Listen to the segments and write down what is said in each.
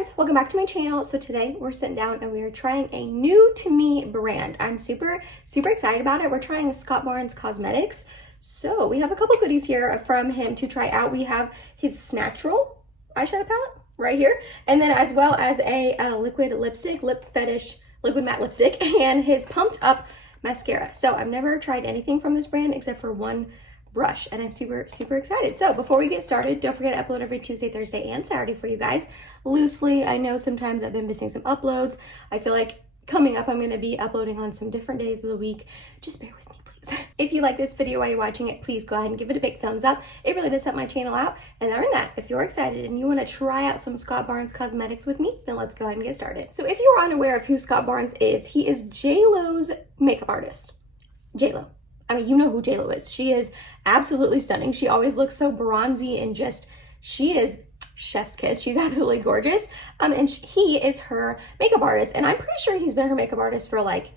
friends, welcome back to my channel. So today we're sitting down and we are trying a new to me brand. I'm super excited about it. We're trying Scott Barnes Cosmetics. So we have a couple goodies here from him to try out. We have his natural eyeshadow palette right here, and then as well as a liquid lipstick, Lip Fetish liquid matte lipstick, and his pumped up mascara. So I've never tried anything from this brand except for one brush, and I'm super excited. So before we get started, don't forget to upload every Tuesday, Thursday, and Saturday for you guys. Loosely, I know sometimes I've been missing some uploads. I feel like coming up I'm going to be uploading on some different days of the week. Just bear with me, please. If you like this video while you're watching it, please go ahead and give it a big thumbs up. It really does help my channel out. And other than that, if you're excited and you want to try out some Scott Barnes Cosmetics with me, then let's go ahead and get started. So if you are unaware of who Scott Barnes is, he is J.Lo's makeup artist. J.Lo. I mean, you know who J.Lo is. She is absolutely stunning. She always looks so bronzy and just, she is chef's kiss. She's absolutely gorgeous. And he is her makeup artist. And I'm pretty sure he's been her makeup artist for like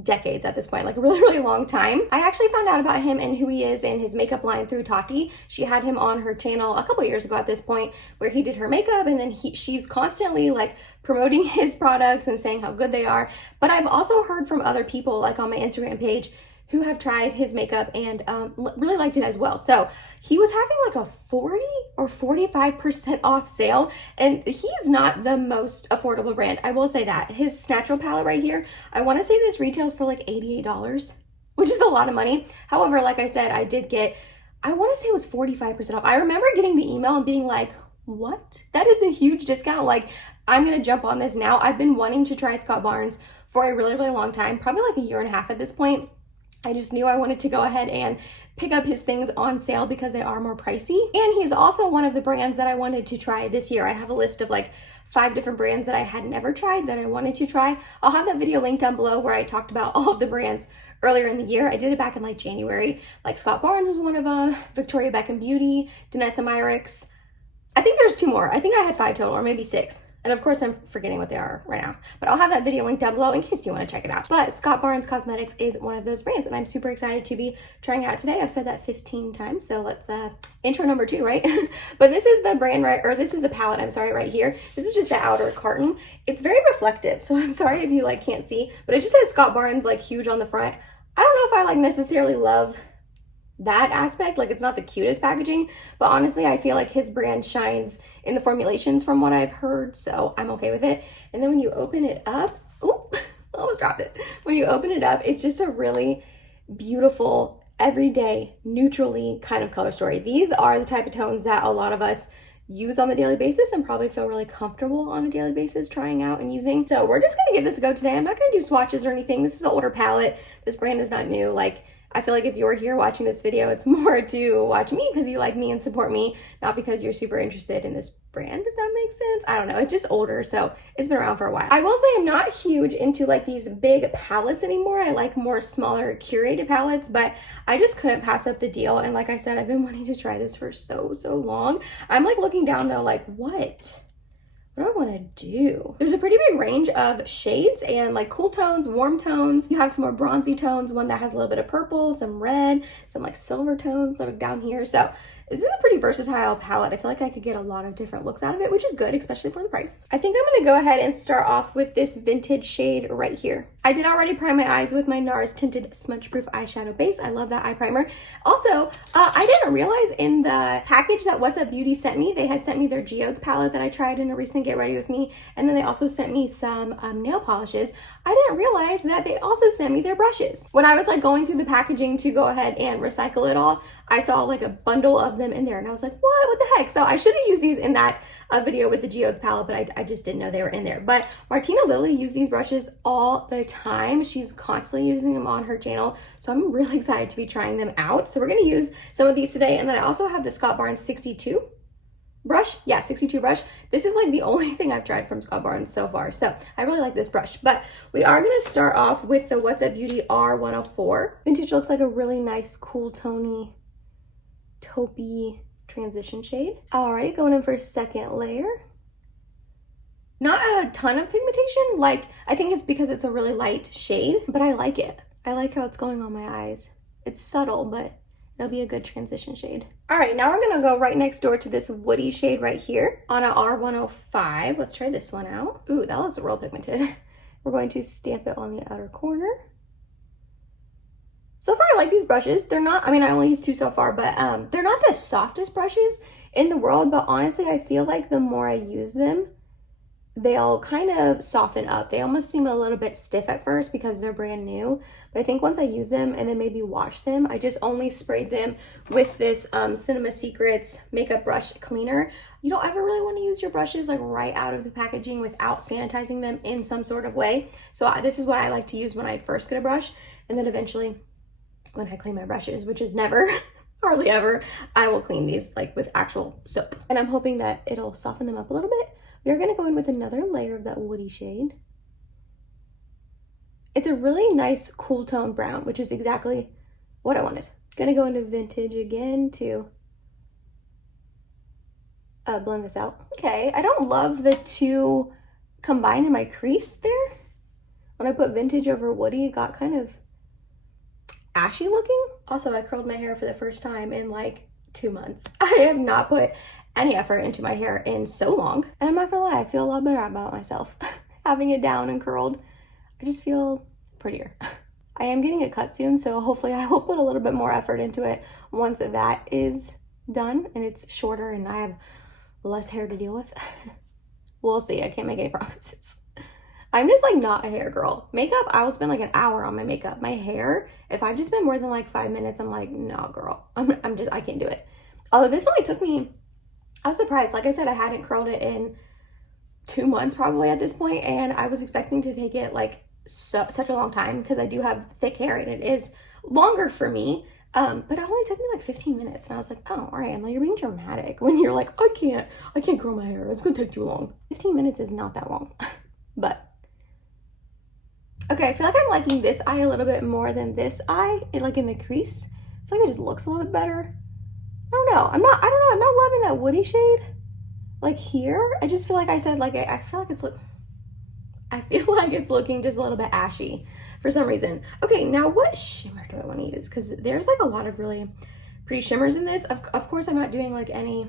decades at this point, like a really long time. I actually found out about him and who he is and his makeup line through Tati. She had him on her channel a couple years ago at this point where he did her makeup, and then she's constantly like promoting his products and saying how good they are. But I've also heard from other people like on my Instagram page who have tried his makeup and really liked it as well. So he was having like a 40 or 45% off sale, and he's not the most affordable brand. I will say that. His natural palette right here, I want to say this retails for like $88, which is a lot of money. However, like I said, I did get, I want to say it was 45% off. I remember getting the email and being like, what? That is a huge discount. Like, I'm going to jump on this now. I've been wanting to try Scott Barnes for a really long time, probably like a year and a half at this point. I just knew I wanted to go ahead and pick up his things on sale because they are more pricey. And he's also one of the brands that I wanted to try this year. I have a list of like 5 different brands that I had never tried that I wanted to try. I'll have that video linked down below where I talked about all of the brands earlier in the year. I did it back in like January. Like Scott Barnes was one of them, Victoria Beckham Beauty, Danessa Myricks. I think there's 2 more. I think I had 5 total, or maybe 6. And of course, I'm forgetting what they are right now. But I'll have that video linked down below in case you want to check it out. But Scott Barnes Cosmetics is one of those brands, and I'm super excited to be trying it out today. I've said that 15 times, so let's, intro number 2, right? But this is the brand, right, or this is the palette, I'm sorry, right here. This is just the outer carton. It's very reflective, so I'm sorry if you, like, can't see. But it just says Scott Barnes, like, huge on the front. I don't know if I, like, necessarily love that aspect. Like, it's not the cutest packaging, but honestly I feel like his brand shines in the formulations from what I've heard, so I'm okay with it. And then when you open it up, oop, almost dropped it. When you open it up, it's just a really beautiful, everyday, neutrally kind of color story. These are the type of tones that a lot of us use on the daily basis and probably feel really comfortable on a daily basis trying out and using. So we're just gonna give this a go today. I'm not gonna do swatches or anything. This is an older palette. This brand is not new. Like, I feel like if you're here watching this video, it's more to watch me because you like me and support me, not because you're super interested in this brand, if that makes sense. I don't know. It's just older, so it's been around for a while. I will say I'm not huge into like these big palettes anymore. I like more smaller curated palettes, but I just couldn't pass up the deal. And like I said, I've been wanting to try this for so long. I'm like looking down though, like what do I want to do? There's a pretty big range of shades and like cool tones, warm tones. You have some more bronzy tones, one that has a little bit of purple, some red, some like silver tones like down here. So this is a pretty versatile palette. I feel like I could get a lot of different looks out of it, which is good, especially for the price. I think I'm gonna go ahead and start off with this vintage shade right here. I did already prime my eyes with my NARS Tinted Smudge Proof Eyeshadow Base. I love that eye primer. Also, I didn't realize in the package that What's Up Beauty sent me, they had sent me their Geodes palette that I tried in a recent Get Ready With Me, and then they also sent me some nail polishes. I didn't realize that they also sent me their brushes. When I was like going through the packaging to go ahead and recycle it all, I saw like a bundle of them in there and I was like, what the heck? So I should have used these in that video with the Geodes palette, but I just didn't know they were in there. But Martina Lily used these brushes all the time. She's constantly using them on her channel, so I'm really excited to be trying them out. So we're gonna use some of these today, and then I also have the Scott Barnes 62 brush. Yeah, 62 brush. This is like the only thing I've tried from Scott Barnes so far, so I really like this brush. But we are gonna start off with the What's Up Beauty R104. Vintage looks like a really nice, cool, tony, taupey transition shade. Alrighty, going in for a second layer. Not a ton of pigmentation. Like, I think it's because it's a really light shade, but I like it. I like how it's going on my eyes. It's subtle, but It'll be a good transition shade. All right, now we're gonna go right next door to this woody shade right here on a R105. Let's try this one out. Ooh, that looks real pigmented. We're going to stamp it on the outer corner. So far, I like these brushes. They're not, I mean, I only used 2 so far, but they're not the softest brushes in the world, but honestly, I feel like the more I use them, they'll kind of soften up. They almost seem a little bit stiff at first because they're brand new, but I think once I use them and then maybe wash them, I just only sprayed them with this Cinema Secrets makeup brush cleaner. You don't ever really want to use your brushes like right out of the packaging without sanitizing them in some sort of way. So this is what I like to use when I first get a brush, and then eventually when I clean my brushes, which is never, hardly ever, I will clean these like with actual soap. And I'm hoping that it'll soften them up a little bit. We're gonna go in with another layer of that woody shade. It's a really nice cool tone brown, which is exactly what I wanted. Gonna go into Vintage again to blend this out. Okay, I don't love the two combined in my crease there. When I put Vintage over woody, it got kind of ashy looking. Also, I curled my hair for the first time in like 2 months. I have not put any effort into my hair in so long. And I'm not gonna lie, I feel a lot better about myself. Having it down and curled, I just feel prettier. I am getting it cut soon, so hopefully I will put a little bit more effort into it once that is done and it's shorter and I have less hair to deal with. We'll see, I can't make any promises. I'm just like not a hair girl. Makeup, I will spend like an hour on my makeup. My hair, if I've just spent more than like 5 minutes, I'm like, no girl, I can't do it. Although this only took me, I was surprised. Like I said, I hadn't curled it in 2 months probably at this point, and I was expecting to take it like such a long time because I do have thick hair and it is longer for me. But it only took me like 15 minutes, and I was like, oh, all right, Emily, you're being dramatic when you're like, I can't grow my hair. It's gonna take too long. 15 minutes is not that long, but. Okay, I feel like I'm liking this eye a little bit more than this eye, like in the crease. I feel like it just looks a little bit better. I don't know, I'm not loving that woody shade. Like here, I just feel like I said, like, I feel like it's looking just a little bit ashy for some reason. Okay, now what shimmer do I want to use? Because there's like a lot of really pretty shimmers in this. Of course, I'm not doing like any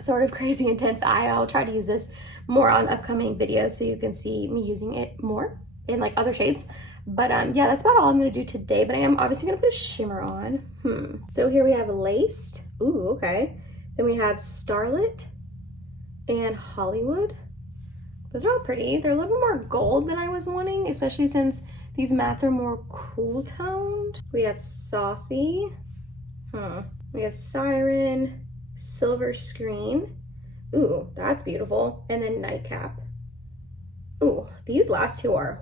sort of crazy intense eye. I'll try to use this more on upcoming videos so you can see me using it more in like other shades. But yeah, that's about all I'm gonna do today, but I am obviously gonna put a shimmer on. So here we have Laced. Ooh, okay. Then we have Starlit and Hollywood. Those are all pretty. They're a little bit more gold than I was wanting, especially since these mattes are more cool toned. We have Saucy. We have Siren, Silver Screen. Ooh, that's beautiful. And then Nightcap. Ooh, these last two are,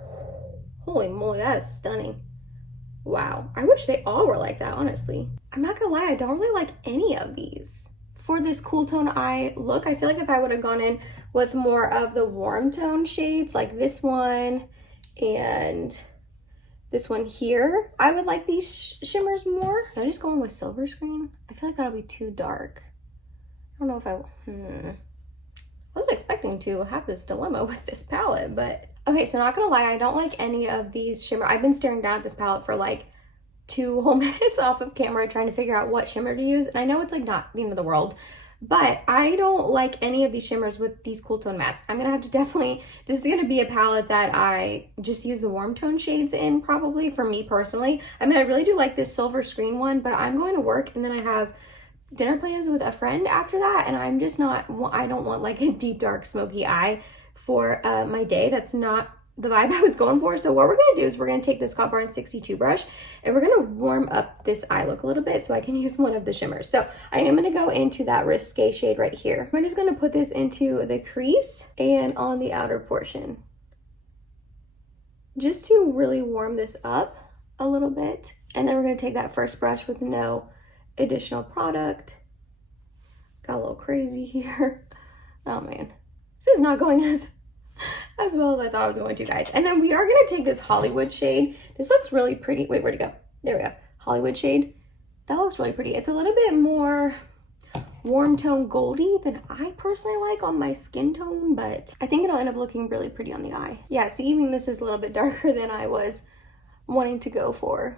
holy moly, that is stunning. Wow, I wish they all were like that, honestly. I'm not gonna lie, I don't really like any of these. For this cool tone eye look, I feel like if I would have gone in with more of the warm tone shades, like this one and this one here, I would like these shimmers more. Should I just go in with Silver Screen? I feel like that'll be too dark. I don't know if I was expecting to have this dilemma with this palette, but okay, so not gonna lie, I don't like any of these shimmer. I've been staring down at this palette for like 2 whole minutes off of camera trying to figure out what shimmer to use, and I know it's like not the end of the world, but I don't like any of these shimmers with these cool tone mattes. I'm gonna have to definitely, this is gonna be a palette that I just use the warm tone shades in, probably, for me personally. I mean, I really do like this Silver Screen one, but I'm going to work and then I have dinner plans with a friend after that, and I'm just not, I don't want like a deep dark smoky eye for my day. That's not the vibe I was going for. So what we're gonna do is we're gonna take this Scott Barnes 62 brush and we're gonna warm up this eye look a little bit so I can use one of the shimmers. So I am gonna go into that Risque shade right here. We're just gonna put this into the crease and on the outer portion, just to really warm this up a little bit. And then we're gonna take that first brush with no additional product. Got a little crazy here. Oh man, this is not going as well as I thought I was going to, guys. And then we are gonna take this Hollywood shade. This looks really pretty. Wait, where'd it go? There we go. Hollywood shade. That looks really pretty. It's a little bit more warm tone goldy than I personally like on my skin tone, but I think it'll end up looking really pretty on the eye. Yeah, see, even this is a little bit darker than I was wanting to go for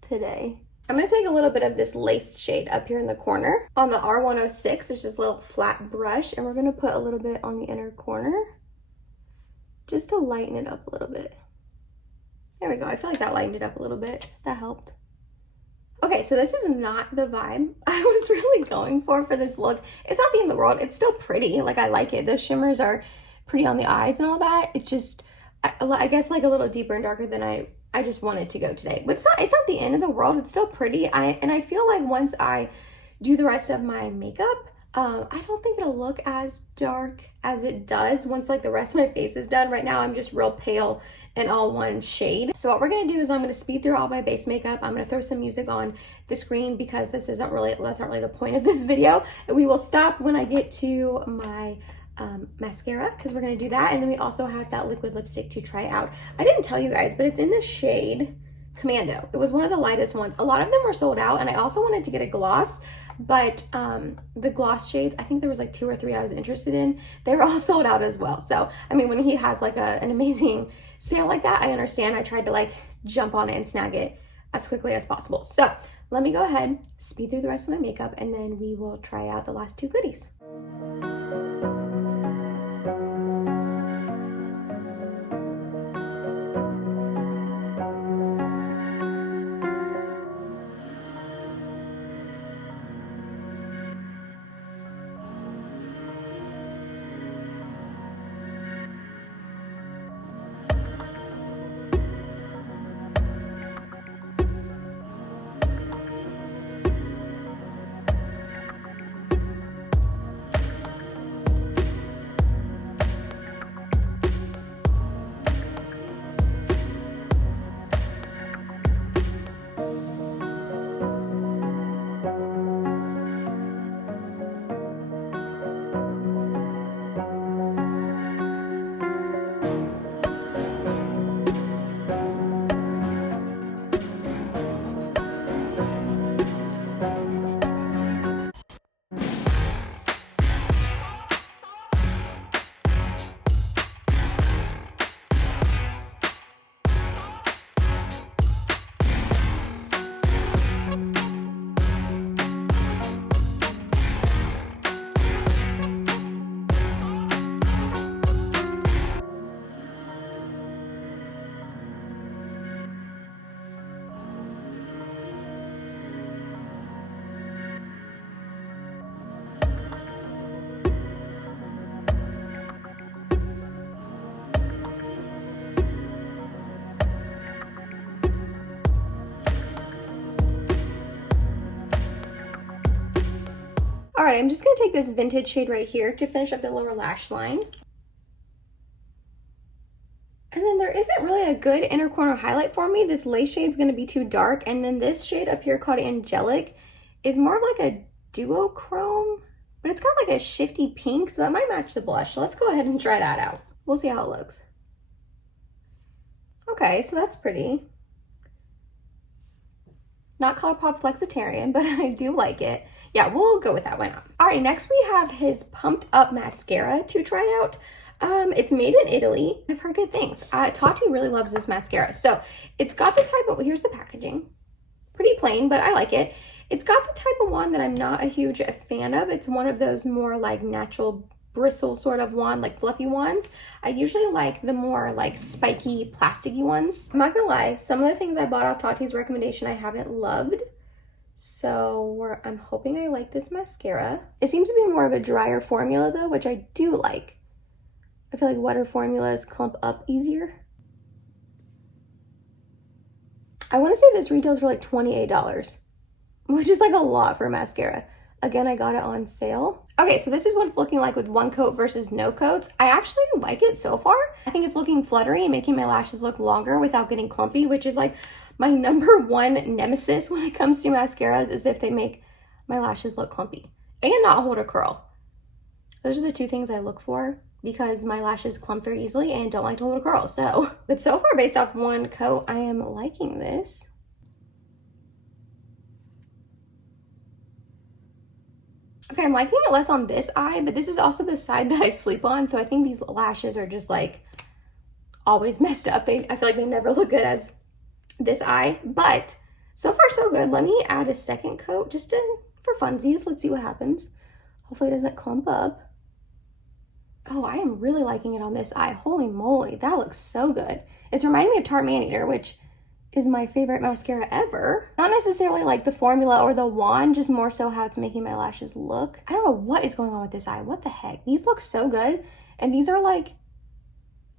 today. I'm gonna take a little bit of this lace shade up here in the corner. On the R106, there's this little flat brush, and we're gonna put a little bit on the inner corner just to lighten it up a little bit. There we go. I feel like that lightened it up a little bit. That helped. Okay, so this is not the vibe I was really going for this look. It's not the end of the world. It's still pretty. Like, I like it. Those shimmers are pretty on the eyes and all that. It's just, I guess, like a little deeper and darker than I just wanted to go today. But it's not the end of the world. It's still pretty. And I feel like once I do the rest of my makeup, I don't think it'll look as dark as it does once like the rest of my face is done. Right now I'm just real pale and all one shade. So what we're gonna do is I'm gonna speed through all my base makeup. I'm gonna throw some music on the screen because that's not really the point of this video. And we will stop when I get to my mascara, because we're gonna do that. And then we also have that liquid lipstick to try out. I didn't tell you guys, but it's in the shade Commando. It was one of the lightest ones. A lot of them were sold out, and I also wanted to get a gloss, but the gloss shades, I think there was like 2 or 3 I was interested in. They were all sold out as well. So, I mean, when he has like an amazing sale like that, I understand. I tried to like jump on it and snag it as quickly as possible. So let me go ahead, speed through the rest of my makeup, and then we will try out the last 2 goodies. All right, I'm just gonna take this vintage shade right here to finish up the lower lash line. And then there isn't really a good inner corner highlight for me. This lace shade's gonna be too dark. And then this shade up here called Angelic is more of like a duochrome, but it's got like a shifty pink, so that might match the blush. So let's go ahead and try that out. We'll see how it looks. Okay, so that's pretty. Not ColourPop Flexitarian, but I do like it. Yeah, we'll go with that. Why not? All right, next we have his Pumped Up mascara to try out. It's made in Italy. I've heard good things. Tati really loves this mascara. So it's got the type of, here's the packaging. Pretty plain, but I like it. It's got the type of wand that I'm not a huge fan of. It's one of those more like natural bristle sort of wand, like fluffy wands. I usually like the more like spiky, plasticky ones. I'm not gonna lie, some of the things I bought off Tati's recommendation I haven't loved. So I'm hoping I like this mascara. It seems to be more of a drier formula though, which I do like. I feel like wetter formulas clump up easier. I want to say this retails for like $28, which is like a lot for mascara. Again, I got it on sale. Okay, so this is what it's looking like with one coat versus no coats. I actually like it so far. I think it's looking fluttery and making my lashes look longer without getting clumpy, which is like my #1 nemesis when it comes to mascaras, is if they make my lashes look clumpy and not hold a curl. Those are the 2 things I look for because my lashes clump very easily and don't like to hold a curl. But so far, based off one coat, I am liking this. Okay, I'm liking it less on this eye, but this is also the side that I sleep on, so I think these lashes are just like always messed up. I feel like they never look good as this eye, but So far so good. Let me add a second coat just for funsies. Let's see what happens. Hopefully it doesn't clump up. Oh, I am really liking it on this eye. Holy moly, that looks so good. It's reminding me of Tarte Maneater, which is my favorite mascara ever. Not necessarily like the formula or the wand, just more so how it's making my lashes look. I don't know what is going on with this eye. What the heck? These look so good. And these are like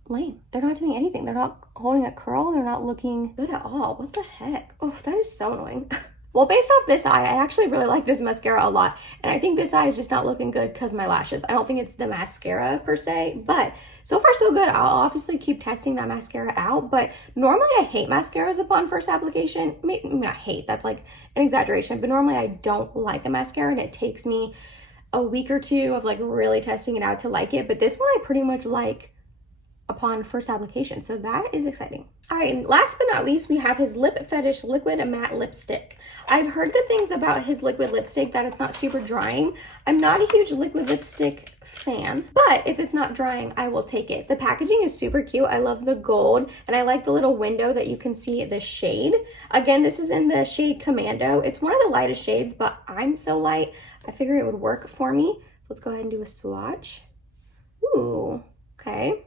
lame. They're not doing anything. They're not holding a curl. They're not looking good at all. What the heck? Oh, that is so annoying. Well, based off this eye, I actually really like this mascara a lot. And I think this eye is just not looking good because of my lashes. I don't think it's the mascara per se, but so far so good. I'll obviously keep testing that mascara out, but normally I hate mascaras upon first application. I mean, I hate, that's like an exaggeration, but normally I don't like a mascara and it takes me a week or two of like really testing it out to like it. But this one I pretty much like upon first application, so that is exciting. All right, and last but not least, we have his Lip Fetish Liquid Matte Lipstick. I've heard good things about his liquid lipstick, that it's not super drying. I'm not a huge liquid lipstick fan, but if it's not drying, I will take it. The packaging is super cute. I love the gold, and I like the little window that you can see the shade. Again, this is in the shade Commando. It's one of the lightest shades, but I'm so light, I figure it would work for me. Let's go ahead and do a swatch. Ooh, okay.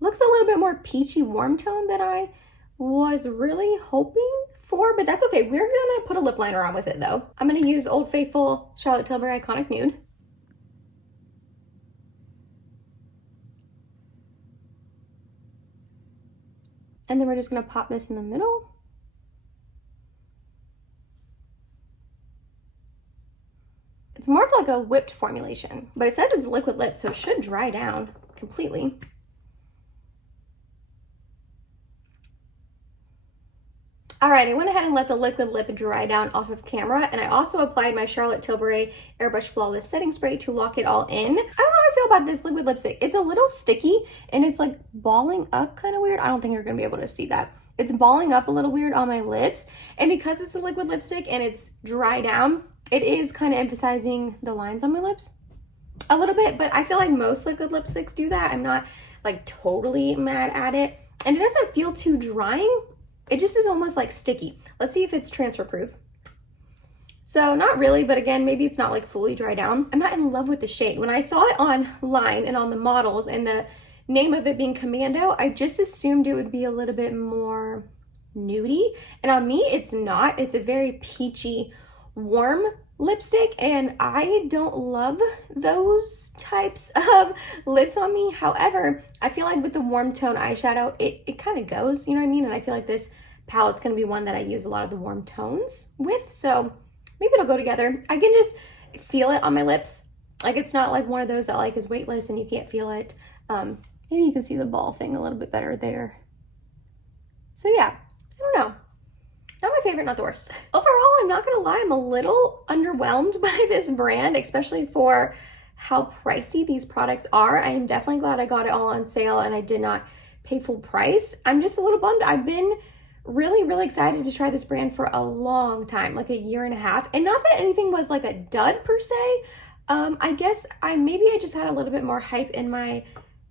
Looks a little bit more peachy warm tone than I was really hoping for, but that's okay. We're gonna put a lip liner on with it though. I'm gonna use Old Faithful Charlotte Tilbury Iconic Nude. And then we're just gonna pop this in the middle. It's more of like a whipped formulation, but it says it's liquid lip, so it should dry down completely. All right, I went ahead and let the liquid lip dry down off of camera, and I also applied my Charlotte Tilbury Airbrush Flawless Setting Spray to lock it all in. I don't know how I feel about this liquid lipstick. It's a little sticky, and it's like balling up kind of weird. I don't think you're gonna be able to see that. It's balling up a little weird on my lips, and because it's a liquid lipstick and it's dry down, it is kind of emphasizing the lines on my lips a little bit, but I feel like most liquid lipsticks do that. I'm not like totally mad at it, and it doesn't feel too drying. It just is almost like sticky. Let's see if it's transfer proof. So not really, but again, maybe it's not like fully dry down. I'm not in love with the shade. When I saw it online and on the models and the name of it being Commando, I just assumed it would be a little bit more nudie. And on me, it's not. It's a very peachy, warm lipstick, and I don't love those types of lips on me. However, I feel like with the warm tone eyeshadow, it kind of goes, you know what I mean? And I feel like this palette's gonna be one that I use a lot of the warm tones with, so maybe it'll go together. I can just feel it on my lips. Like it's not like one of those that like is weightless and you can't feel it. Maybe you can see the ball thing a little bit better there. So yeah, I don't know. Not my favorite, not the worst. Overall, I'm not gonna lie, I'm a little underwhelmed by this brand, especially for how pricey these products are. I am definitely glad I got it all on sale and I did not pay full price. I'm just a little bummed. I've been really excited to try this brand for a long time, like a year and a half. And not that anything was like a dud per se. I guess maybe I just had a little bit more hype in my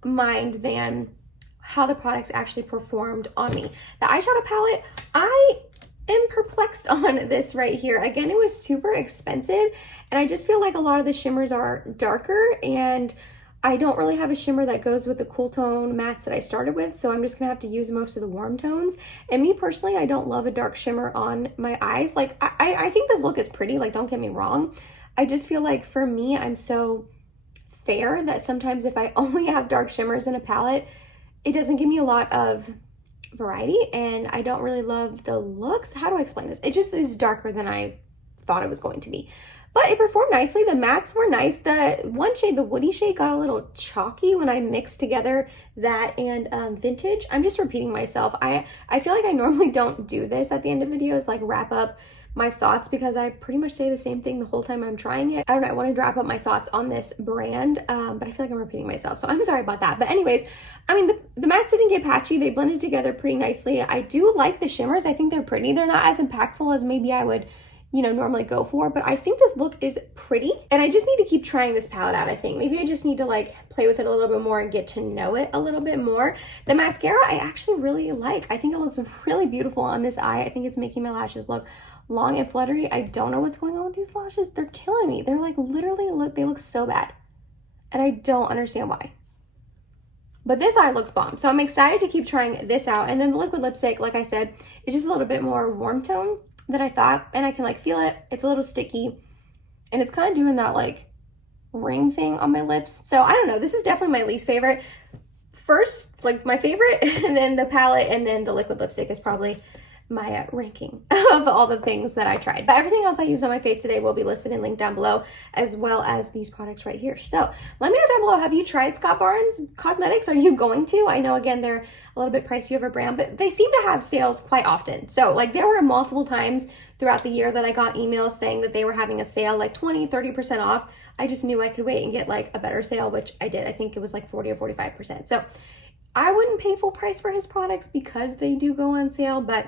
mind than how the products actually performed on me. The eyeshadow palette, I am perplexed on this right here. Again, it was super expensive, and I just feel like a lot of the shimmers are darker, and I don't really have a shimmer that goes with the cool tone mattes that I started with, so I'm just gonna have to use most of the warm tones. And me personally, I don't love a dark shimmer on my eyes. Like, I think this look is pretty, like, don't get me wrong. I just feel like for me, I'm so fair that sometimes if I only have dark shimmers in a palette, it doesn't give me a lot of variety, and I don't really love the looks. How do I explain this? It just is darker than I thought it was going to be. But it performed nicely. The mattes were nice. The one shade, the woody shade, got a little chalky when I mixed together that and Vintage. I'm just repeating myself. I feel like I normally don't do this at the end of videos, like wrap up my thoughts, because I pretty much say the same thing the whole time I'm trying it. I don't know, I wanted to wrap up my thoughts on this brand, but I feel like I'm repeating myself, so I'm sorry about that. But anyways, I mean, the mattes didn't get patchy. They blended together pretty nicely. I do like the shimmers. I think they're pretty. They're not as impactful as maybe I would you know, normally go for, but I think this look is pretty and I just need to keep trying this palette out. I think maybe I just need to like play with it a little bit more and get to know it a little bit more. The mascara I actually really like. I think it looks really beautiful on this eye. I think it's making my lashes look long and fluttery. I don't know what's going on with these lashes. They're killing me. They're like literally they look so bad and I don't understand why. But this eye looks bomb. So I'm excited to keep trying this out. And then the liquid lipstick, like I said, is just a little bit more warm tone than I thought, and I can like feel it. It's a little sticky and it's kind of doing that like ring thing on my lips. So I don't know, this is definitely my least favorite. First, like my favorite, and then the palette, and then the liquid lipstick is probably my ranking of all the things that I tried. But everything else I used on my face today will be listed and linked down below, as well as these products right here. So let me know down below, have you tried Scott Barnes Cosmetics? Are you going to? I know, again, they're a little bit pricey of a brand, but they seem to have sales quite often. So like there were multiple times throughout the year that I got emails saying that they were having a sale, like 20-30% off. I just knew I could wait and get like a better sale, which I did. I think it was like 40 or 45%. So I wouldn't pay full price for his products because they do go on sale, but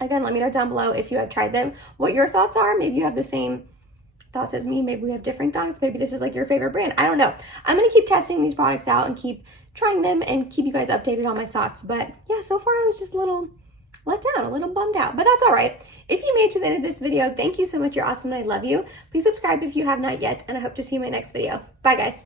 again, let me know down below if you have tried them, what your thoughts are. Maybe you have the same thoughts as me. Maybe we have different thoughts. Maybe this is like your favorite brand. I don't know. I'm going to keep testing these products out and keep trying them and keep you guys updated on my thoughts. But yeah, so far I was just a little let down, a little bummed out, but that's all right. If you made it to the end of this video, thank you so much. You're awesome and I love you. Please subscribe if you have not yet, and I hope to see you in my next video. Bye, guys.